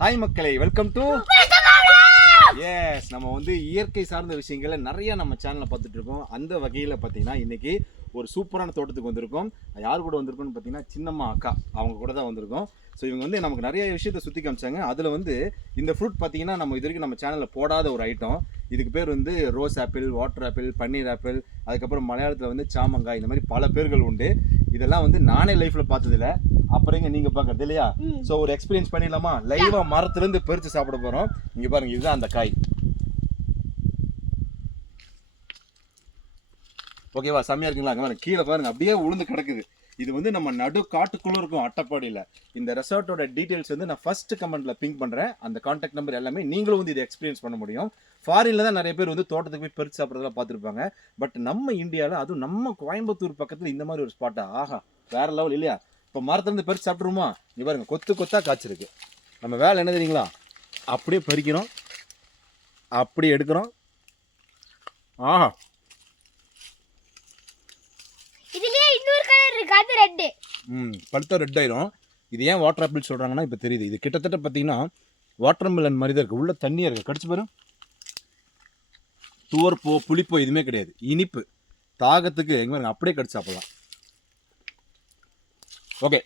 Hi மக்களே. Welcome to S நம்ம வந்து இயற்கை சார்ந்த விஷயங்களை நிறைய நம்ம சேனல்ல பார்த்துட்டு இருக்கோம். அந்த வகையில் பார்த்தீங்கன்னா இன்னைக்கு ஒரு சூப்பரான தோட்டத்துக்கு வந்திருக்கோம். யார் கூட வந்திருக்கோம்னு பார்த்தீங்கன்னா சின்னம்மா அக்கா. அவங்க கூட தான் வந்திருக்கோம். ஸோ இவங்க வந்து நமக்கு நிறைய விஷயத்தை சுற்றி காமிச்சாங்க. அதில் வந்து இந்த ஃப்ரூட் பார்த்தீங்கன்னா நம்ம இது வரைக்கும் நம்ம சேனலில் போடாத ஒரு ஐட்டம் இதுக்கு பேர் வந்து ரோஸ் ஆப்பிள் வாட்டர் ஆப்பிள் பன்னீர் ஆப்பிள் அதுக்கப்புறம் மலையாளத்தில் வந்து சாமங்காய் இந்த மாதிரி பல பேர்கள் உண்டு. இதெல்லாம் வந்து நானே லைஃப்பில் பார்த்ததில்ல. அப்புறம் இங்க நீங்கள் பார்க்கறது இல்லையா? ஸோ ஒரு எக்ஸ்பீரியன்ஸ் பண்ணிடலாமா? லைவாக மரத்துலேருந்து பறித்து சாப்பிட போகிறோம் இங்கே பாருங்க இதுதான் அந்த காய். ஓகேவா செம்மையா இருக்குங்களா? அங்கே பாருங்க கீழே பாருங்க அப்படியே உளுந்து கிடக்குது. இது வந்து நம்ம நடு காட்டுக்குள்ளே இருக்கும் அட்டப்பாடியில். இந்த ரெசார்ட்டோட டீட்டெயில்ஸ் வந்து நான் ஃபர்ஸ்ட் கமெண்ட்ல பிங்க் பண்ணுறேன் அந்த காண்டாக்ட் நம்பர் எல்லாமே நீங்களும் வந்து இதை எக்ஸ்பீரியன்ஸ் பண்ண முடியும். ஃபாரின்ல தான் நிறைய பேர் வந்து தோட்டத்துக்கு போய் பறிச்சு சாப்பிட்றதெல்லாம் பார்த்துருப்பாங்க. பட் நம்ம இந்தியாவில் அதுவும் நம்ம கோயம்புத்தூர் பக்கத்தில் இந்த மாதிரி ஒரு ஸ்பாட்டா ஆஹா வேற லெவல் இல்லையா? இப்போ மரத்துலேருந்து பறிச்சு சாப்பிட்ருமா இங்க பாருங்க கொத்து கொத்தா காய்ச்சிருக்கு. நம்ம வேலை என்ன தெரியுங்களா? அப்படியே பறிக்கிறோம். அப்படியே எடுக்கிறோம். ஆஹா அது ரெட்டு ம் பழுத்தா ரெட் ஆயிரும். இது ஏன் வாட்டர் ஆப்பிள் சொல்கிறாங்கன்னா இப்போ தெரியுது. இது கிட்டத்தட்ட பார்த்தீங்கன்னா வாட்டர் மிலன் மாதிரி தான் இருக்குது உள்ள தண்ணியாக இருக்குது கடிச்சு பாரு. துவர்ப்போ புளிப்போ எதுவுமே கிடையாது. இனிப்பு. தாகத்துக்கு எங்க அப்படியே கடிச்சு சாப்பிடலாம். ஓகே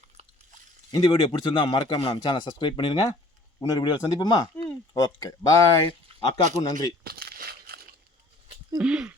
இந்த வீடியோ பிடிச்சிருந்தா மறக்காம நம்ம சேனலை சப்ஸ்கிரைப் பண்ணிருங்க. இன்னொரு வீடியோவில் சந்திப்போமா? ஓகே பாய் அக்காக்கும் நன்றி.